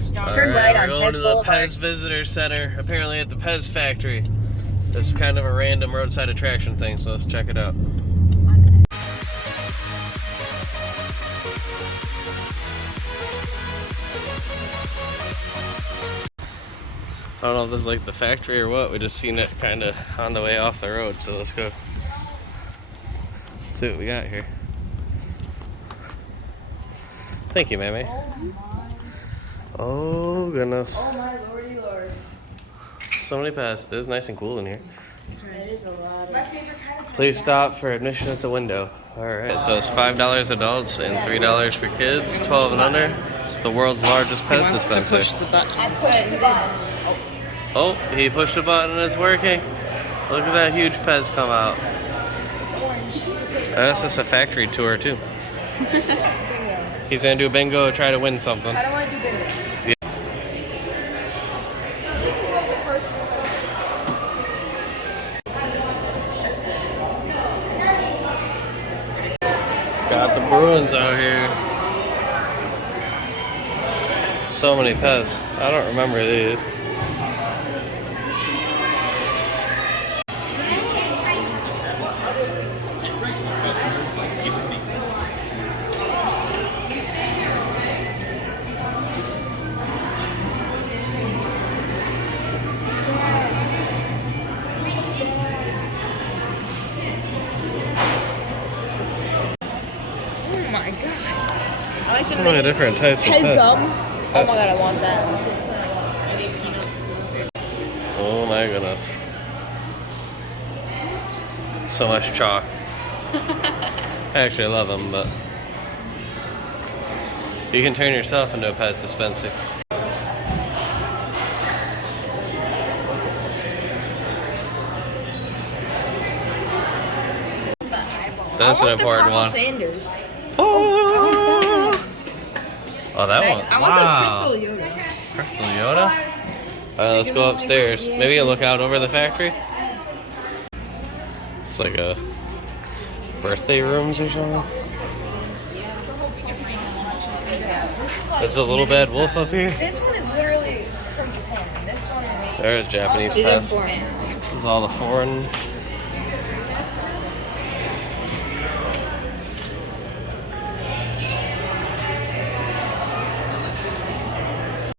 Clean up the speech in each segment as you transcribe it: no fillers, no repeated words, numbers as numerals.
Alright, we're going to the PEZ Visitor Center, apparently at the PEZ factory. It's kind of a random roadside attraction thing, so let's check it out. I don't know if this is like the factory or what, we just seen it kind of on the way off the road, so let's go see what we got here. Thank you, Mammy. Oh goodness. Oh my lordy lord. So many PEZ. It is nice and cool in here. It is a lot. Please stop for admission at the window. Alright, so it's $5 adults and $3 for kids, 12 and under. It's the world's largest PEZ dispenser. I pushed the button. Oh, he pushed the button and it's working. Look at that huge PEZ come out. That's just a factory tour too. He's gonna do bingo, try to win something. I don't want to do bingo. Yeah. So this is what the first Got the Bruins out here. So many PEZ. I don't remember these. Oh my god. I like So many different types of PEZ PEZ. gum. Oh my god, I want that. Oh my goodness. So much chalk. Actually, I love them, but you can turn yourself into a PEZ dispenser. That's an important one. Sanders. Oh, that one. I want the Crystal Yoda. Crystal Yoda? Alright, let's go upstairs. Maybe you look out over the factory. It's like a birthday rooms or something. There's a little bad wolf up here. This one is literally from Japan. This one is There's Japanese PEZ. This is all the foreign.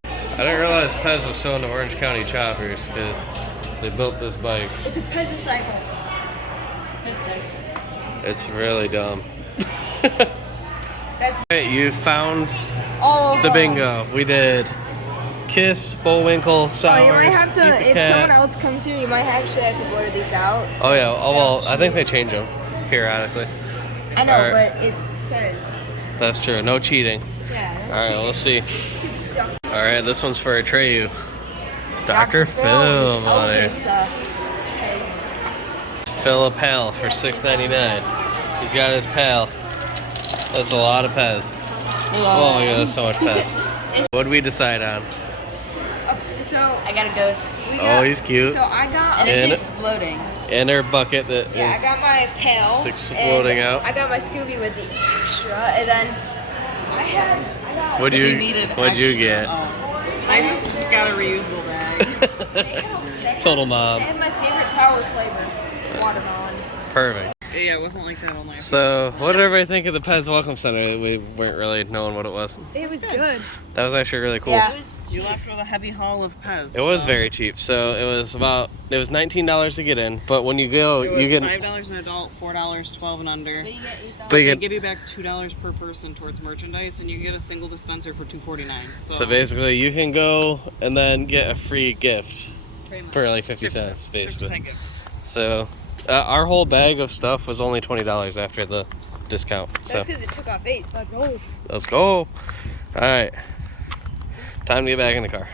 I didn't realize PEZ was so into Orange County choppers because they built this bike. It's a PEZ cycle. It's really dumb. That's Hey, you found all of the them. bingo. We did Kiss, Bullwinkle, Sours. Oh, you might have to, Eat the if Cat. someone else comes here, you might actually have to blur these out. Oh yeah, oh well, I think they change them periodically. I know, Alright. but it says. That's true, no cheating. Yeah. Alright, let's see. Dumb. Alright, this one's for Atreyu. Dr. Phil, buddy. Fill a pal for $6.99. He's got his pal. That's a lot of PEZ. Oh my god, that's so much PEZ. What did we decide on? So I got a ghost. Oh, he's cute. So I got. And it's And- exploding. And her bucket that Yeah, I is got my pail. It's exploding and out. I got my Scooby with the extra, and then I got. What'd He you needed What'd you extra. get? I just got a reusable bag. Total mom. They had my favorite sour flavor, watermelon. Perfect. Yeah, it wasn't like that all night. So, what did everybody think of the PEZ Welcome Center? We weren't really knowing what it was. It was good. That was actually really cool. Yeah. You left with a heavy haul of PEZ. It was very cheap. So it was $19 to get in, but when you go, It was you get $5 an adult, $4 12 and under. But you get $8. but you They get give you back $2 per person towards merchandise, and you get a single dispenser for $2.49. so basically you can go and then get a free gift Pretty much. for like 50 cents, 50 basically. cent gift. So our whole bag of stuff was only $20 after the discount. So That's because it took off 8. Let's go. let's go. All right, time to get back in the car.